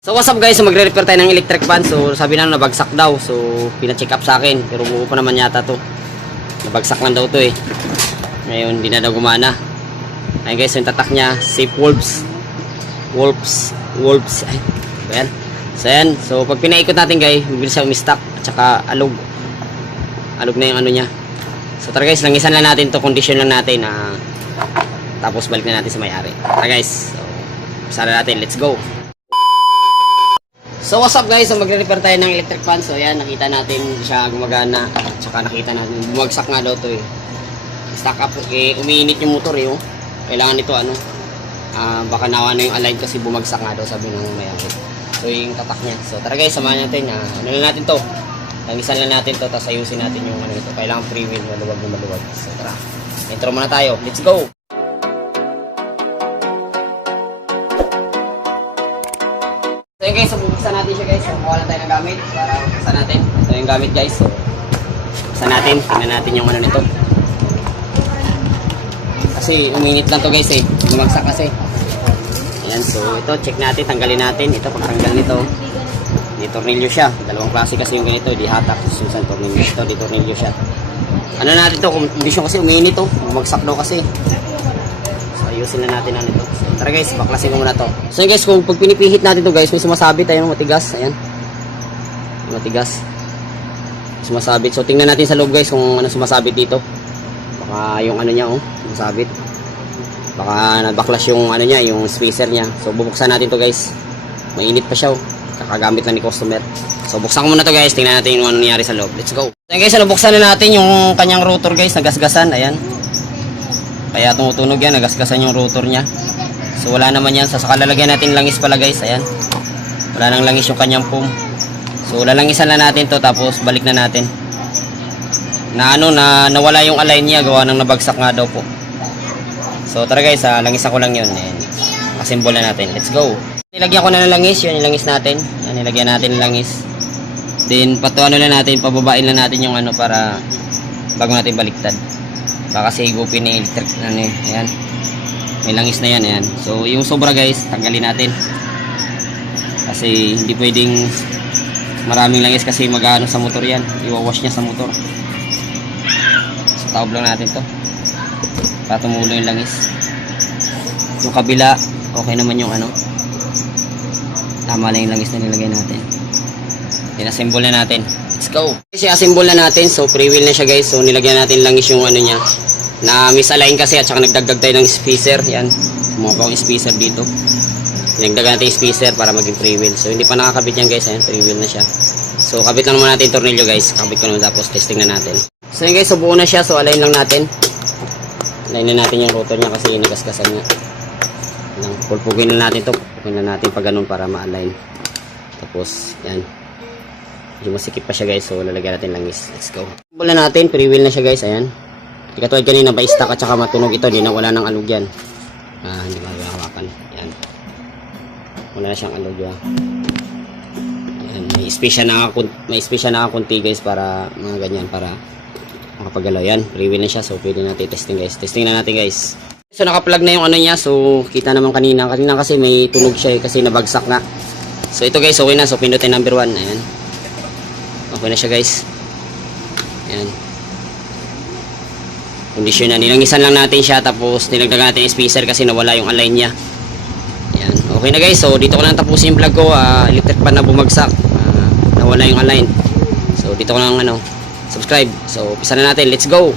So what's up guys, so magre-repair tayo ng electric fan. So sabi na nabagsak daw. So pina-check up sa akin. Pero buo pa naman yata to. Nabagsak lang daw to eh. Ngayon hindi na daw gumana. Ayun guys, yung tatak niya, Safe Wolves. Wolves. Ay, ayan. So ayan. So pag pinaikot natin guys, bibilis siya umistak. At saka alog. Alog na yung ano niya. So tara guys, langisan lang natin to. Condition lang natin na tapos balik na natin sa may-ari. Tara guys. So sana natin. Let's go. So what's up guys, so magre-repair tayo ng electric fan. So ayan, nakita natin siya gumagana. At saka nakita natin, bumagsak nga daw to eh. Stuck up, eh, umiinit yung motor eh. Oh. Kailangan nito ano, baka nawa na yung align kasi bumagsak nga daw, sabi ng may-ari. So yung tatak niya. So tara guys, samahan natin. Ano lang natin to, langisan lang natin to, tapos ayusin natin yung ano nito. Kailangan free wheel, maluwag na maluwag. So tara, intro muna tayo, let's go. So yun guys, so bubuksan natin siya guys. So kuha lang tayo ng gamit para bubuksan natin. So yung gamit guys, so bubuksan natin, tingnan natin yung ano nito. Kasi uminit lang to guys eh, bumagsak kasi. Ayan, so ito check natin, tanggalin natin. Ito pagtanggal nito, di tornilyo siya. Dalawang klase kasi yung ganito, di hatak, susan tornilyo. Ito, di tornilyo siya. Ano natin to, kondisyon kasi uminit to, bumagsak daw kasi. Ayusin na natin ano ito. So, tara guys, baklasin mo muna to. So guys, kung pag pinipihit natin to guys, may sumasabit tayo matigas. Ayan. Matigas. Sumasabit. So tingnan natin sa loob guys kung ano sumasabit dito. Baka yung ano niya oh, sumasabit. Baka nabaklas yung ano niya, yung spacer niya. So bubuksan natin to guys. Mainit pa siya oh. Kakagamit lang ni customer. So buksan ko muna to guys, tingnan natin yung ano nangyari sa loob. Let's go. So guys, nabuksan na natin yung kanyang rotor guys, nagasgasan. Ayan. Kaya tumutunog yan, nagasgasan yung rotor niya. So wala naman yan, saka lalagyan natin langis pala guys. Ayan, wala nang langis yung kanyang foam. So lalangisan lang natin to, tapos balik na natin. Na ano, na nawala yung align niya, gawa ng nabagsak nga daw po. So tara guys, langisan ko lang yun. Asimbol na natin, let's go. Nilagyan ko na ng langis, yun yung langis natin. Yan, nilagyan natin ng langis. Then patuano na natin, pababain na natin yung ano para bago natin baliktad. Baka kasi higupin ni electric ano eh. Ayan, may langis na yan. Ayan. So yung sobra guys, tanggalin natin kasi hindi pwedeng maraming langis kasi mag-ano sa motor yan, iwawash niya sa motor. So taob lang natin to para tumulo yung langis. Yung kabila okay naman yung ano, tama lang yung langis na nilagay natin. Inassemble na natin. Let's go. Kasi assemble na natin. So free wheel na siya guys. So nilagyan natin langis yung ano niya, na misalign kasi, at saka nagdagdag tayo ng spacer. Yan, sumabang yung spacer dito. Nagdagan natin yung spacer para maging free wheel. So hindi pa nakakabit yan guys. Ayan, free wheel na siya. So kabit lang naman natin yung tornilyo guys. Kabit ko naman, tapos testing na natin. So yun guys, so buo na siya. So align lang natin. Align na natin yung rotor niya kasi inagasgasan niya. Pulpugin na natin to. Pulpugin na natin pag ganun para ma-align. Tapos yan, medyo masikip pa siya guys, so lalagyan natin langis. Let's go. Assemble na natin, free wheel na siya guys. Ayan, hindi katulad kanina ba stuck at saka matunog ito, di na wala nang alog yan. Hindi magawakan. Ayan, wala na siyang alog yan. Ayan, may space na kunti guys para mga ganyan, para makapagalaw. Yan, free wheel na siya, so pwede natin testing guys. Testing na natin guys. So naka-plug na yung ano niya, so kita naman kanina kasi may tunog siya kasi nabagsak na. So ito guys, okay na. So pindutin number 1. Ayan, okay na siya guys. Ayan, kondisyon na. Nilangisan lang natin siya, tapos nilagdagan natin yung spacer kasi nawala yung align niya. Ayan, okay na guys. So dito ko lang tapusin yung vlog ko. Electric pan na bumagsak, nawala yung align. So dito ko lang subscribe. So umpisa na natin, let's go.